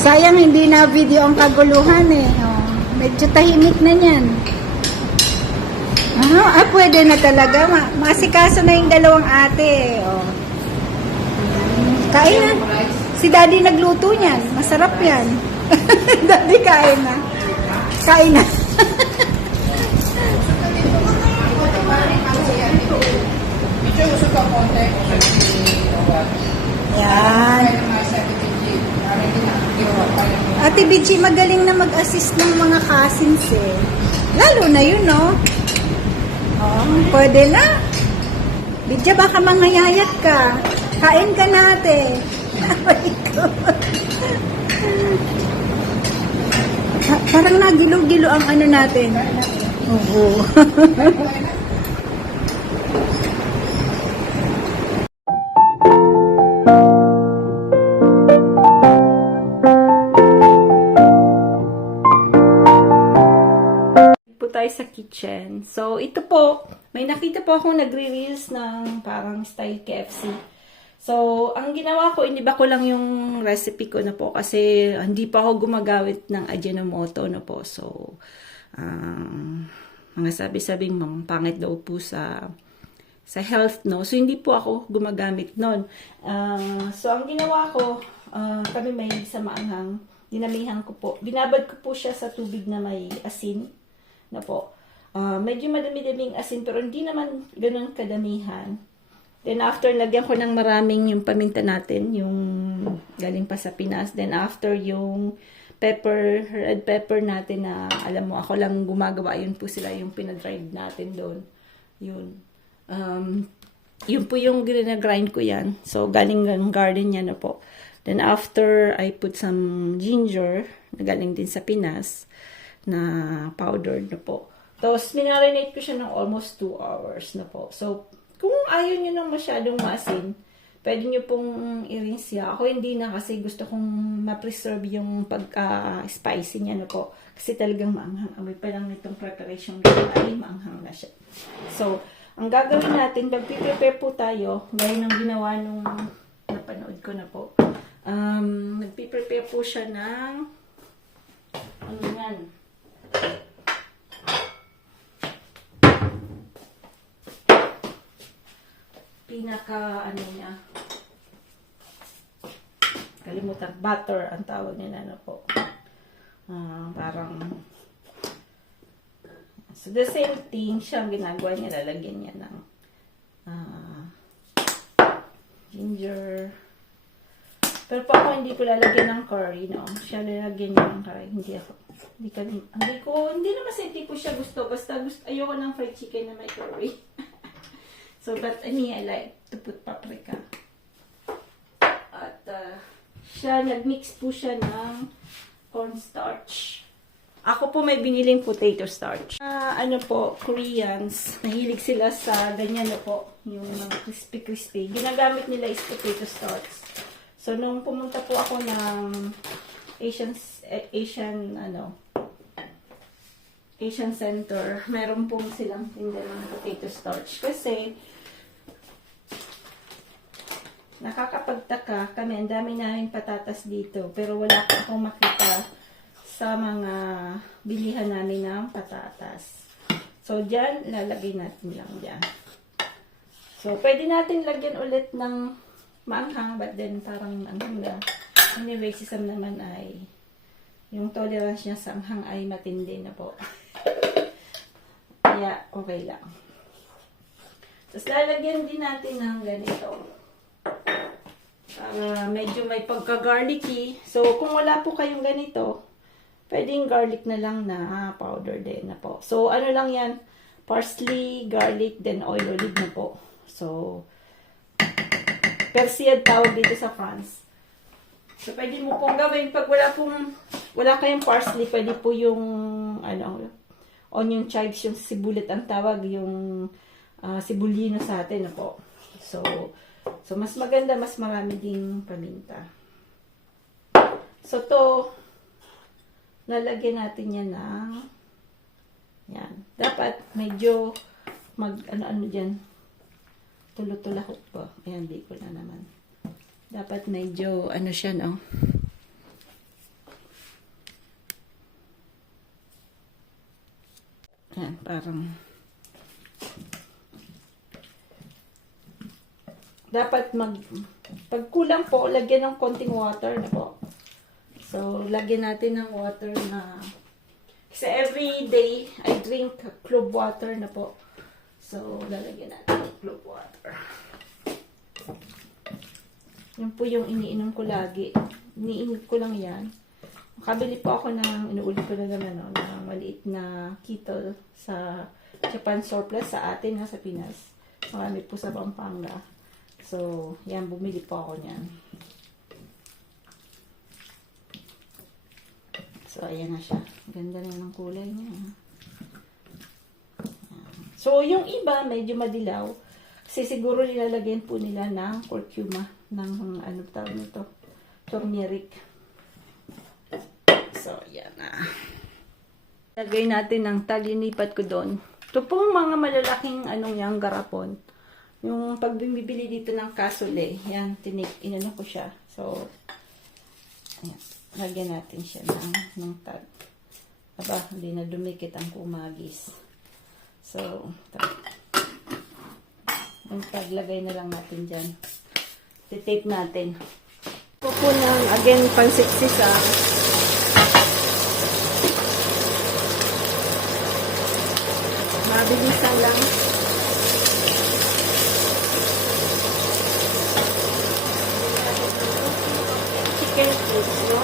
Sayang hindi na video ang kaguluhan eh. Oh, medyo tahimik na yan. Pwede na talaga. Masikaso na yung dalawang ate. Oh. Kain na. Si Daddy nagluto niyan. Masarap yan. Daddy kain na. Kain na. Yan. Ate Bichi magaling na mag-assist ng mga cousins eh. Lalo na yun, no? Oh, pwede na. Bidya, baka mangayayat ka. Kain ka natin. Parang nagilo-gilo ang ano natin. Oo. Tayo sa kitchen. So, ito po, may nakita po akong nagre-reels ng parang style KFC. So, ang ginawa ko, iniba ko lang yung recipe ko na po kasi hindi pa ako gumagawit ng Ajinomoto na po. So, mga sabi-sabing pangit daw po sa health, no? So, hindi po ako gumagamit nun. So, ang ginawa ko, kami may sa maanghang, dinamihan ko po. Binabad ko po siya sa tubig na may asin na po. Medyo madami-daming asin pero hindi naman ganun kadamihan. Then after, lagyan ko ng maraming yung paminta natin, yung galing pa sa Pinas. Then after, yung pepper, red pepper natin na alam mo, ako lang gumagawa. Yun po sila yung pinadried natin doon. Yun. Yun po yung ginagrind ko yan. So, galing ng garden yan na po. Then after, I put some ginger na galing din sa Pinas na powdered na po. Tapos, minarinate ko siya ng almost 2 hours na po. So, kung ayaw nyo nang masyadong maasin, pwede nyo pong i-rinse siya. Ako hindi na kasi gusto kong ma-preserve yung pagka-spicy niya na po. Kasi talagang maanghang. Amoy pa lang nitong preparation ay maanghang na siya. So, ang gagawin natin, mag-prepare po tayo, gaya ng ginawa nung napanood ko na po. Nag-prepare po siya ng ano yan? Pinaka ano niya, kalimutan, butter ang tawag nila na po. Parang so the same thing siya ginagawa niya, lalagyan niya ng ginger. Pero pa ako hindi ko lalagyan ng curry, no. Siya lalagyan niya ng curry, hindi naman sa hindi ko siya gusto, basta ayoko ng fried chicken na may curry. So, but me, I like to put paprika. At, siya, nag-mix po siya ng cornstarch. Ako po may biniling potato starch. Ano po, Koreans, nahilig sila sa ganyan na po, yung mga crispy-crispy. Ginagamit nila is potato starch. So, nung pumunta po ako ng Asian Center, meron pong silang tinda ng potato starch. Kasi, nakakapagtaka kami, ang dami namin patatas dito, pero wala pa akong makita sa mga bilihan namin ng patatas. So, dyan, lalagay natin lang dyan. So, pwede natin lagyan ulit ng maanghang, but then parang anghang na. Anyway, si Sam naman ay, yung tolerance niya sa anghang ay matindi na po. Kaya, okay lang. Tapos, lalagyan din natin ng ganito. Para medyo may pagka-garlicky. So, kung wala po kayong ganito, pwedeng garlic na lang na powder din na po. So, ano lang yan, parsley, garlic, then oil olive na po. So, persil tawag dito sa France. So, pwede mo pong gawin. Pag wala kayong parsley, pwede po yung, onion chives, yung sibulit ang tawag, yung sibulino sa atin na po. So, mas maganda, mas marami ding paminta. So, to, lalagyan natin yan ng, yan. Dapat, medyo, ano dyan, tulot-tulahot po. Ayan, di ko na naman. Dapat medyo, siya, no? Ayan, parang dapat pag kulang po, lagyan ng konting water na po. So, lagyan natin ng water na kasi every day I drink clove water na po. So, lalagyan natin ng clove water. Yan po yung iniinom ko lagi. Iniinom ko lang yan. Makabili po ako ng, inuulit ko na naman, no, na maliit na kettle sa Japan Surplus sa atin, sa Pinas. Marami po sa Pampanga. So, yan, bumili po ako niyan. So, ayan na siya. Ganda na ng kulay niya. So, yung iba, medyo madilaw. Kasi siguro nilalagyan po nila ng curcuma. Ng, ano tawag nito? Turmeric. So, ayan na. Lagay natin ng talinipat ko doon. Ito pong mga malalaking, yung garapon. Yung pag bumibili dito ng kasole, yan, inano ko siya. So, ayan, lagyan natin siya ng tag. Aba, hindi na dumikit ang kumagis. So, yung tag, lagay na lang natin dyan. Titape natin. Ito po ng, again, pansiksisang. Mabilisan lang. Chicken cubes, no?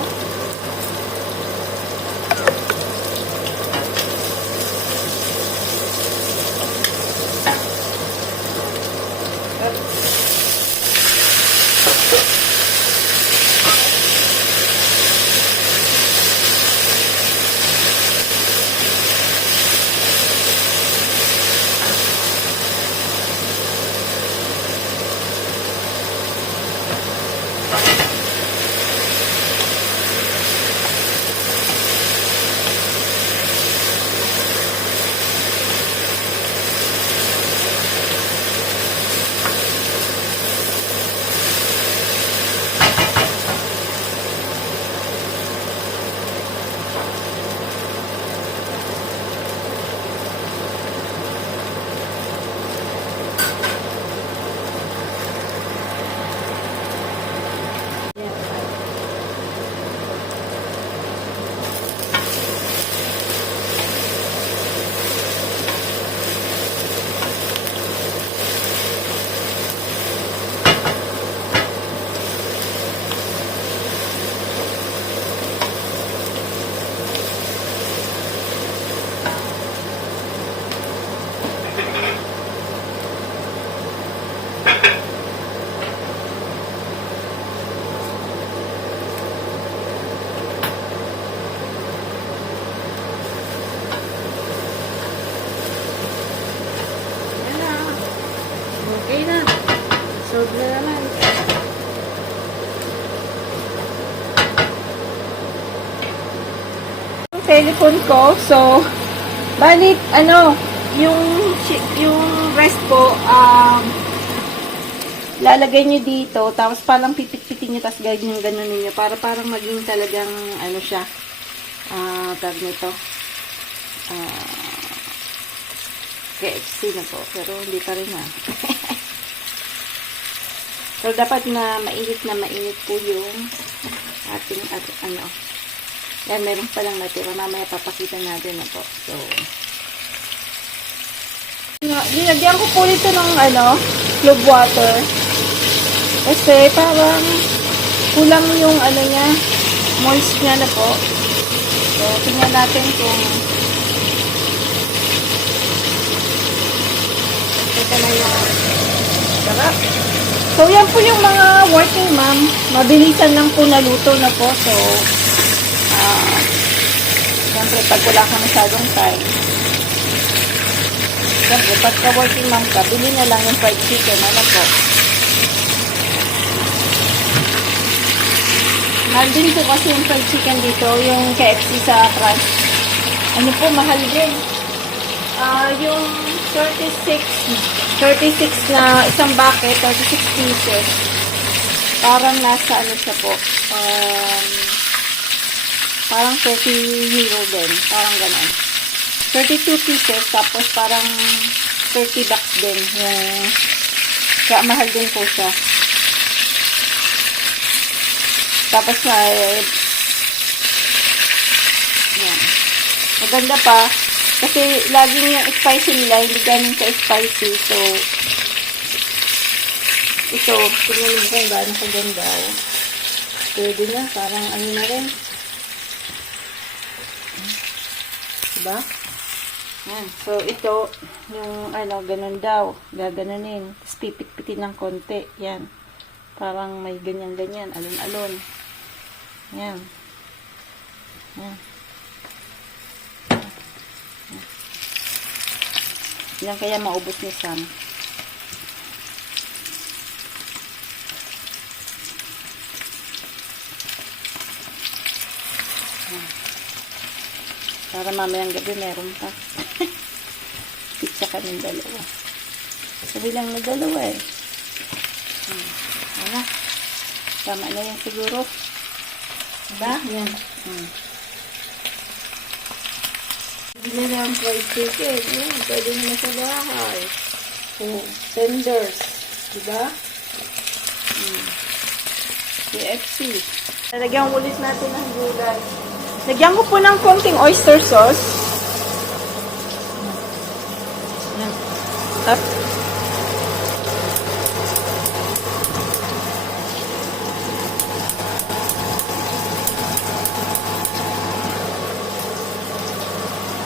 Okay na. Solve na naman. Yung telephone ko, so, balik, yung rest po, lalagay nyo dito, tapos parang pipit-pitin nyo, tapos gagawin yung gano'n ninyo, para parang maging talagang, siya, tag nito, KFC na po, pero hindi pa rin So, dapat na mainit po yung ating, yan, meron pa lang natira. Mamaya papakita natin na po. So, nilagyan ko po ito ng, clove water. Kasi, parang, kulang yung, niya, moist niya na po. So, tingnan natin kung, ito na yung, sarap. So, yan po yung mga working mom. Mabilisan lang po naluto na po. So, siyempre, pag wala ka masyadong time, siyempre, pagka working mom ka, bili na lang yung fried chicken. Po. Mahal din po kasi yung fried chicken dito, yung KFC sa France. Mahal din. Yung 36 na isang bucket, 36 pieces. Parang nasa siya po. Parang 30 euro din. Parang gano'n. So, 32 pieces, tapos parang 30 bucks din. Yung, kaya mahal din po siya. Tapos yan. Maganda pa. Kasi laging yung spicy nila, hindi ganun ka-spicy. So, ito, tingnan mo kung gano'n kaganda. Pwede na, parang ano na rin. Diba? Yan. So, ito, yung ano, ganun daw. Gaganunin. Tapos pipit-pitin ng konti. Yan. Parang may ganyan-ganyan. Alon-alon. Yan. Yan. Yan kaya maubos ni Sam. Yan. Para mamayang gabi meron pa. Pizza kami dalawa. Sabi lang na dalawa eh. Ano? Tama na yan siguro. Diba? Yan. Hindi na lang fried chicken. Yan. Pwede na sa bahay. Tenders. Diba? KFC. Lalagyan ulit natin ng gulay. Lagyan ko po ng konting oyster sauce. Yan. Up.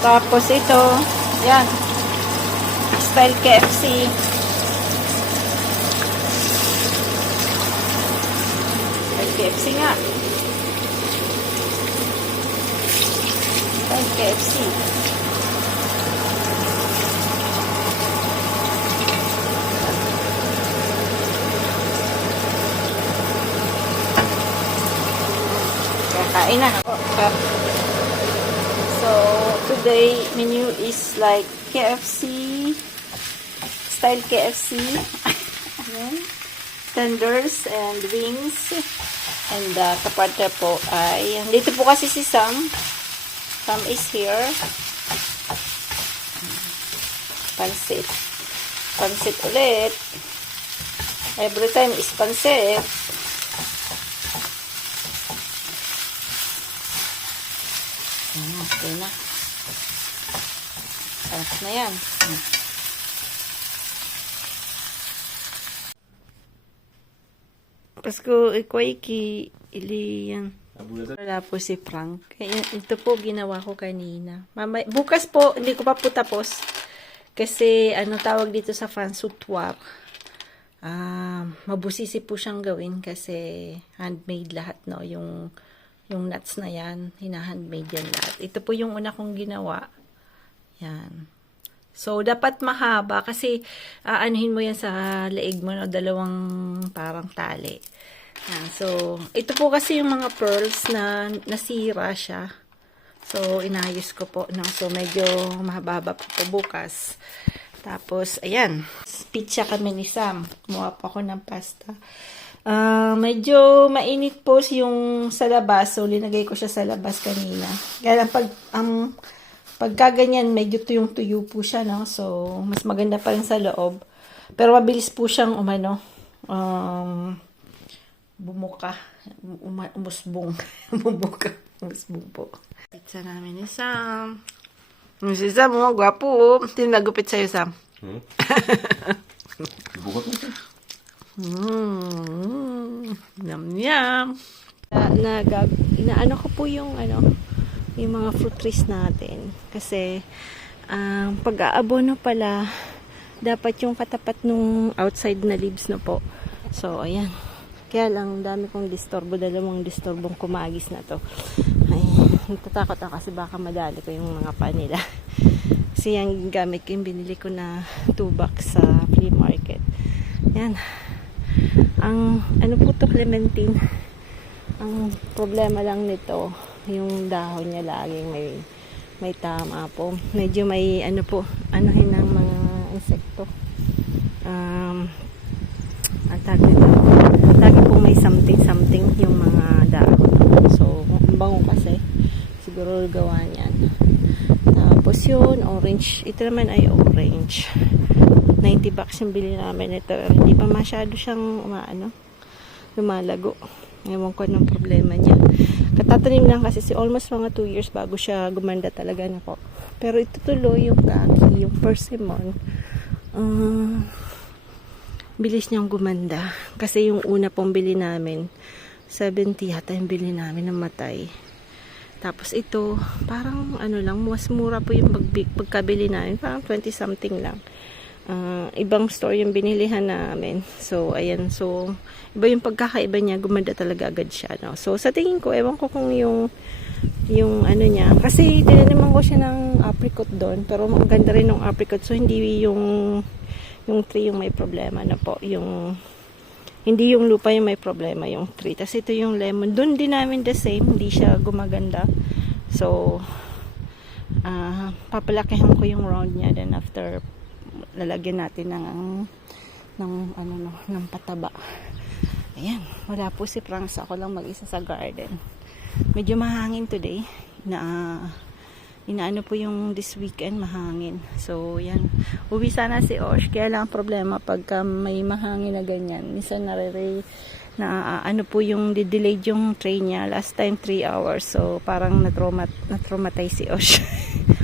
Tapos ito, yan. Style KFC. Style KFC nga. Style KFC. Kakain na ako. So, today, menu is like KFC, style KFC, tenders and wings, and kapatid po ay, dito po kasi si Sam is here, pansit ulit, every time is pansit. Okay na. Sarap na yan. Pasko, ikwaiki, ili yan. Wala po si Frank. Ito po ginawa ko kanina. Bukas po, hindi ko pa po tapos. Kasi, ano tawag dito sa fansutwar. Mabusisi po siyang gawin kasi handmade lahat, no? Yung nuts na yan, hina-handmade yan lahat. Ito po yung una kong ginawa. Yan. So, dapat mahaba kasi aanuhin mo yan sa leeg mo, no? Dalawang parang tali. Yan. So, ito po kasi yung mga pearls na nasira siya. So, inayos ko po. No? So, medyo mahaba po bukas. Tapos, ayan. Pizza kami ni Sam. Kumuha po ako ng pasta. Medyo mainit po yung sa labas. So, linagay ko siya sa labas kanina. Kaya lang pagka ganyan, medyo tuyong-tuyo po siya, no? So, mas maganda pa rin sa loob. Pero mabilis po siyang bumuka. Umusbong. Bumuka. Umusbong po. Pizza namin ni Sam. Si Sam, gwapo. Tinagupit sa'yo, Sam. Yum. Inaano ko po yung mga fruit trees natin. Kasi, pag-aabono pala, dapat yung katapat nung outside na leaves na po. So, ayan. Kaya lang, dami kong disturbo. Dalawang disturbong kumagis na to. Ay, natatakot ako kasi baka madali ko yung mga pa nila. Kasi yung gamit ko, yung binili ko na 2 bucks sa flea market. Yan. Ano po to, clementine. Ang problema lang nito, yung dahon niya laging may tama po. Medyo may anuhin ng mga insekto. Lagi po may something yung mga dahon. So, ang bango kasi. Siguro gawa niyan. Tapos yun, orange. Ito naman ay orange. 90 bucks yung bili namin ito. Hindi pa masyado siyang lumalago. Ewan ko anong problema niya. Katatanim lang kasi almost mga 2 years bago siya gumanda talaga na po. Pero ito tuloy yung kaki, yung persimmon. Bilis niyang gumanda. Kasi yung una pong bili namin, 70 yata yung bili namin ng matay. Tapos ito, parang lang, mas mura po yung pagkabili namin. Parang 20 something lang. Ibang store yung binilihan namin. So, ayan. So, iba yung pagkakaiba niya. Gumanda talaga agad siya. No? So, sa tingin ko, ewan ko kung yung niya. Kasi, tinaniman ko siya ng apricot doon. Pero, ang ganda rin ng apricot. So, hindi yung tree yung may problema na po. Hindi yung lupa yung may problema, yung tree. Tapos ito yung lemon. Doon din namin the same. Hindi siya gumaganda. So, papalakihan ko yung round niya. Then after, lalagyan natin ng pataba. Ayan. Wala po si Franz. Ako lang mag-isa sa garden. Medyo mahangin today. Inaano po yung this weekend mahangin. So, yan. Uwi sana si Osh. Kaya lang problema pagka may mahangin na ganyan. Minsan ano po yung delayed yung train niya. Last time 3 hours. So, parang na-traumatize si Osh.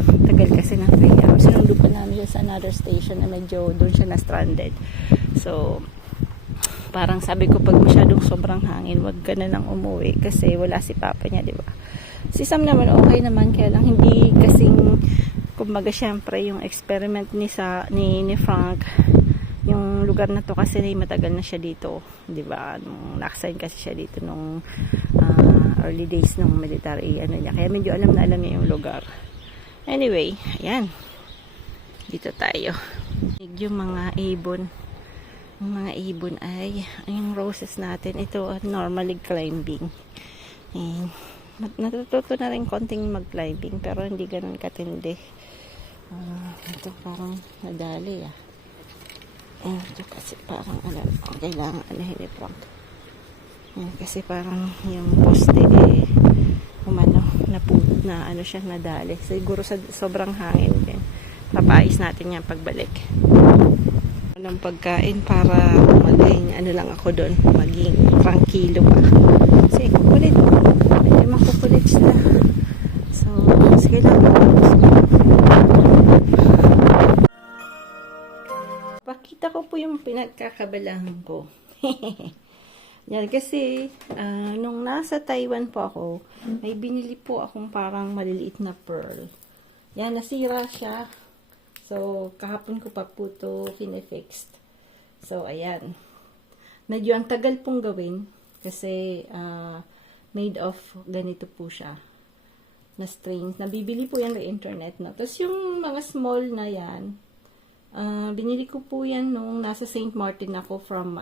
Tagal kasi ng 3 hours. Sinundo pa namin siya sa another station na medyo doon siya na-stranded. So, parang sabi ko pag masyadong sobrang hangin, wag ka na lang umuwi kasi wala si papa niya, di ba? Si Sam naman okay naman, kaya lang hindi kasing kumbaga syempre yung experiment ni Frank, yung lugar na to kasi matagal na siya dito, di ba? Nung nakasign kasi siya dito nung early days ng military niya, kaya medyo alam na alam niya yung lugar. Anyway, ayan. Dito tayo. Yung mga ibon. Yung mga ibon ay yung roses natin. Ito normally climbing. Ayan. Natututo na rin konting mag-climbing pero hindi ganun katindi. Ito parang nadali ito kasi parang kailangan ni Frank. Kasi parang yung poste na siya nadali. Siguro sa sobrang hangin din. Papais natin yan pagbalik. Walang pagkain para maging lang ako doon, maging tranquilo pa. Kasi kukulit. Medyo makukulit sila. So, sige lang. Pakita ko po yung pinagkakabalahan ko. Yan kasi, nung nasa Taiwan po ako, may binili po akong parang maliliit na pearl. Yan, nasira siya. So, kahapon ko pa po ito kinefixed. So, ayan. Medyo ang tagal pong gawin kasi made of ganito po siya na strings. Nabibili po yan sa internet. No? Tapos yung mga small na yan, binili ko po yan nung nasa St. Martin ako from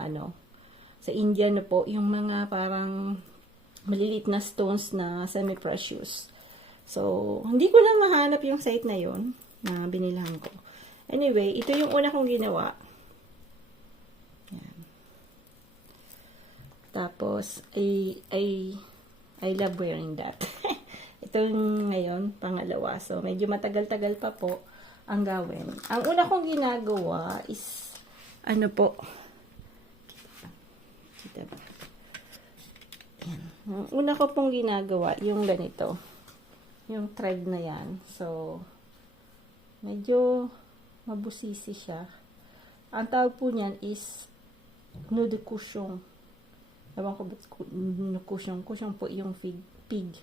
sa India na po. Yung mga parang maliliit na stones na semi-precious. So, hindi ko lang mahanap yung site na yon na binilahan ko. Anyway, ito yung una kong ginawa. Yan. Tapos, I love wearing that. Ito yung ngayon, pangalawa. So, medyo matagal-tagal pa po ang gawin. Ang una kong ginagawa is, kita ba? Yan. Ang una ko pong ginagawa, yung ganito. Yung thread na yan. So, medyo mabusisi siya. Ang tawag po niyan is nœud de cushion. Ewan ko ba't cushion. Cushion po yung pig.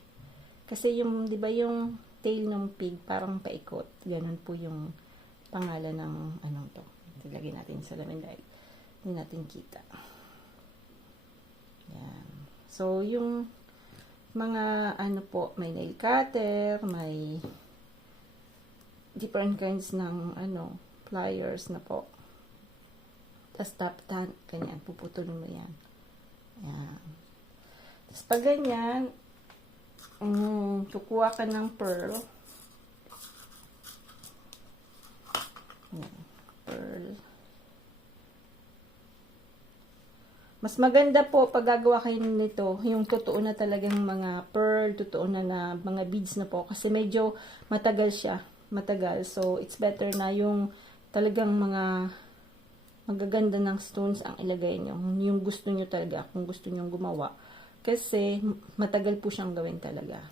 Kasi yung, di ba yung tail ng pig, parang paikot. Ganun po yung pangalan ng to. Ilagay natin sa lamin dahil hindi natin kita. Yan. So, yung mga po, may nail cutter, may different kinds ng pliers na po. Tapos taptan, ganyan, puputulin mo yan. Yan. Tapos pag ganyan, kukuha ka ng pearl. Yan, pearl. Mas maganda po pag gagawa kayo nito, yung totoo na talagang mga pearl, totoo na mga beads na po. Kasi medyo matagal siya. matagal. So, it's better na yung talagang mga magaganda ng stones ang ilagay nyo. Yung gusto nyo talaga, kung gusto nyo gumawa. Kasi, matagal po siyang gawin talaga.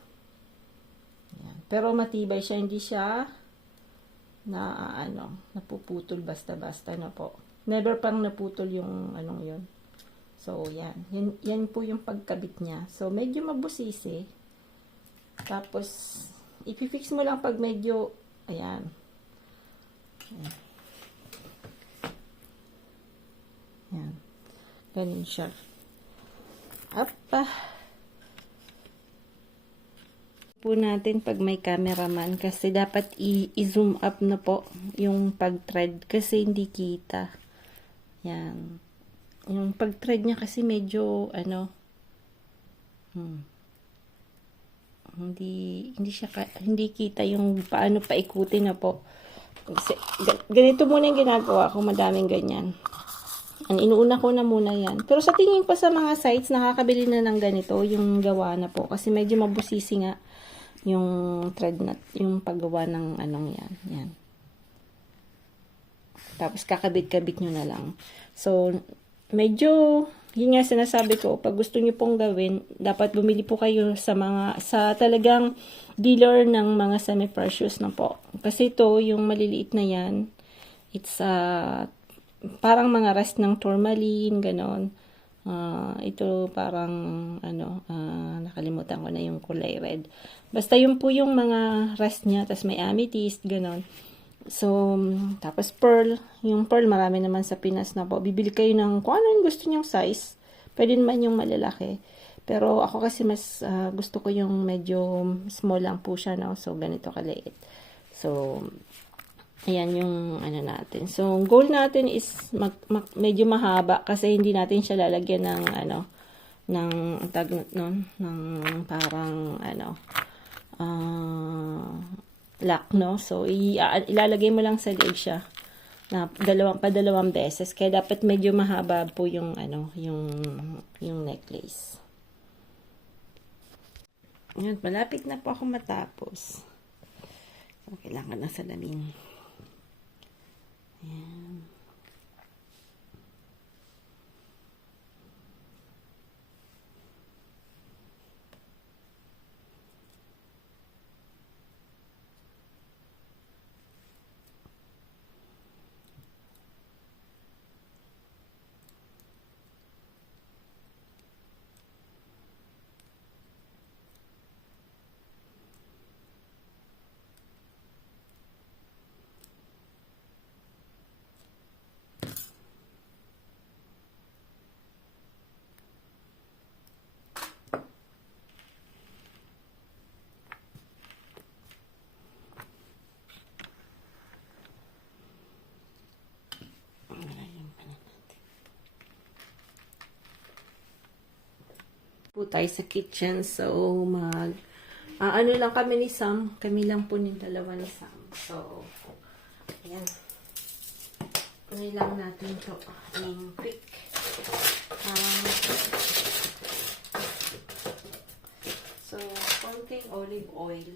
Yan. Pero matibay siya, hindi siya napuputol basta-basta na po. Never pang naputol yung anong yun. So, yan. Yan po yung pagkabit niya. So, medyo mabusisi. Tapos, ipifix mo lang pag medyo, ayan. Ayan. Ayan. Ganun siya. Up. Po natin pag may cameraman kasi dapat i-zoom up na po yung pag-thread kasi hindi kita. Yan. Yung pag-thread niya kasi medyo hindi kita yung paano paikutin na po. Kasi ganito muna yung ginagawa ko, madaming ganyan. Inuuna ko na muna yan. Pero sa tingin ko sa mga sites, nakakabili na ng ganito, yung gawa na po. Kasi medyo mabusisi nga yung thread na, yung paggawa ng anong yan. Yan. Tapos kakabit-kabit nyo na lang. So, medyo, yun nga sinasabi ko, pag gusto nyo pong gawin, dapat bumili po kayo sa talagang dealer ng mga semi-precious na po. Kasi ito, yung maliliit na yan, it's parang mga rest ng tourmaline, ganon. Ito parang nakalimutan ko na yung kulay red. Basta yun po yung mga rest niya, tapos may amethyst, ganon. So, tapos pearl. Yung pearl, marami naman sa Pinas na po. Bibili kayo ng kung ano yung gusto nyong size. Pwede naman yung malalaki. Pero ako kasi mas gusto ko yung medyo small lang po siya, no? So, ganito kaliit. So, ayan yung natin. So, goal natin is medyo mahaba kasi hindi natin siya lalagyan ng ng tag nun, ng parang lock, no? So, ilalagay mo lang sa leeg siya na dalawang beses. Kaya dapat medyo mahaba po yung yung necklace. Ayan, malapit na po ako matapos. So, kailangan na salamin. Ayan. Po tayo sa kitchen. So, ano lang kami ni Sam. Kami lang po ni dalawa ni Sam. So, ayan. Kunin lang natin ito. Ayan, quick. So, konting olive oil.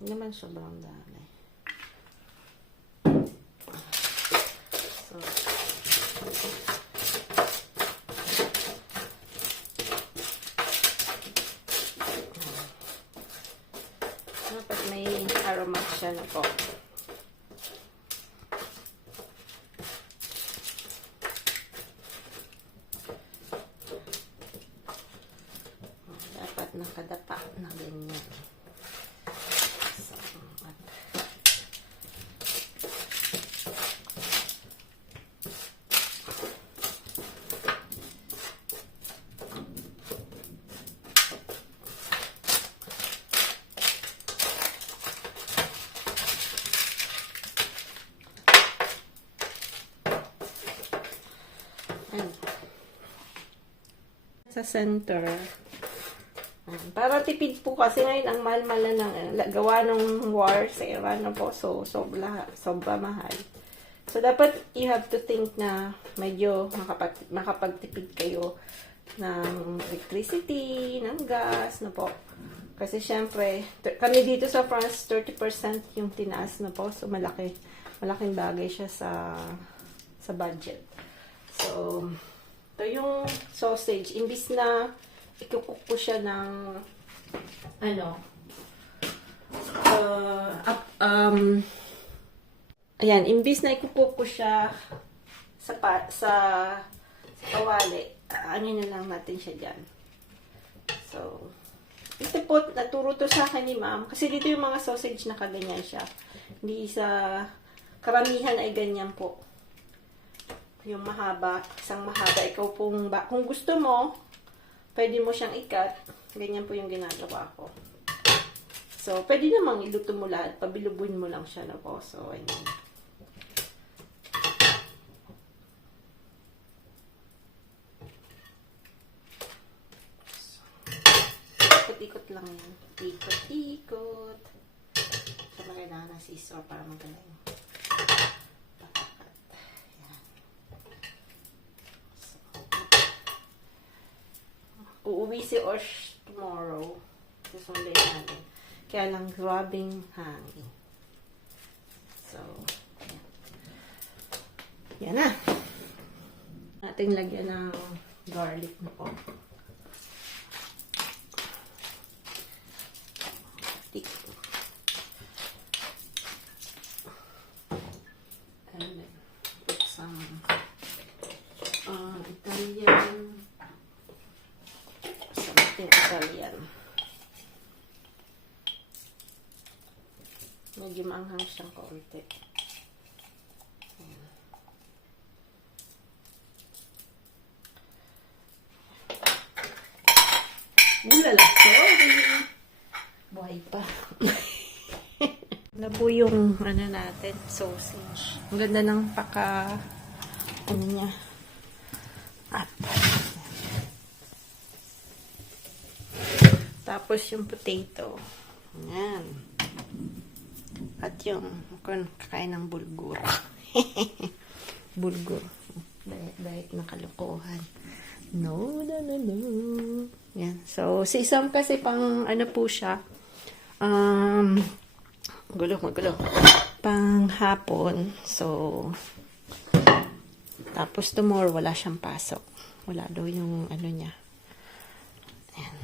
Hindi naman sobrang dami. So, dapat may aroma siya na po. Dapat nakadapa na ganyan. So, sa center. Para tipid po kasi ngayon ang mahal-mahal na gawa ng war sa Iran na po. So, sobra mahal. So, dapat you have to think na medyo makapagtipid kayo ng electricity, ng gas, na po. Kasi syempre, kami dito sa France, 30% yung tinaas na po. So, malaking bagay siya sa budget. So, ito yung sausage. Imbis na ikukook ko siya ng ayan, imbis na ikukook ko siya sa kawali, ano na lang natin siya dyan. So, ito po, naturo to sa akin ni ma'am. Kasi dito yung mga sausage na kaganyan siya. Hindi sa karamihan ay ganyan po. Yung mahaba, isang mahaba. Ikaw pong, kung gusto mo, pwede mo siyang ikat. Ganyan po yung ginagawa ko. So, pwede namang iluto mo lahat. Pabilubuin mo lang siya na po. So, ayan. Ikot-ikot lang yan. Ikot-ikot. So, kailangan ng scissor para magaling. Patakat. Ayan. So, uuwi si Osh tomorrow. Susunday natin. Kaya lang grabing hangin. So, yan na. Natin lagyan ng garlic na po. And then put some Italian. Something Italian. Medyo maanghang siyang kaunti. Ulala, sorry. Buhay pa. Na po yung natin, sausage. Ang ganda ng niya. At tapos yung potato. Ayan. At yung kakain ng bulgur. Bulgur. Diet na kalokohan. No. Yan. So, si Isam kasi pang po siya. Magulo. Pang hapon. So, tapos tomorrow wala siyang pasok. Wala daw yung niya. Yan.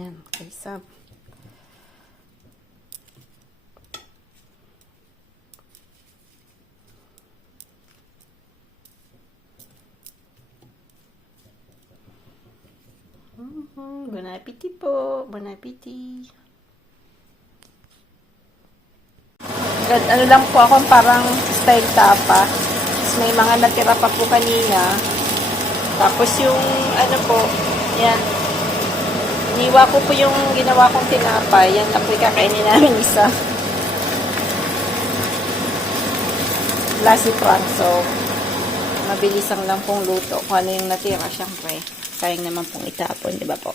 Yan. Kay Isam. Bon appétit po. Bon appétit. Ano lang po ako, parang style tapa. Tapos may mga natira pa po kanina. Tapos yung po, yan. Iniwa ko po yung ginawa kong tinapay. Yan na po kakainin namin isa. Lassi Frank. So, mabilisang lang pong luto. Kung ano yung natira, syempre. Sayang naman pong itapon, di ba po?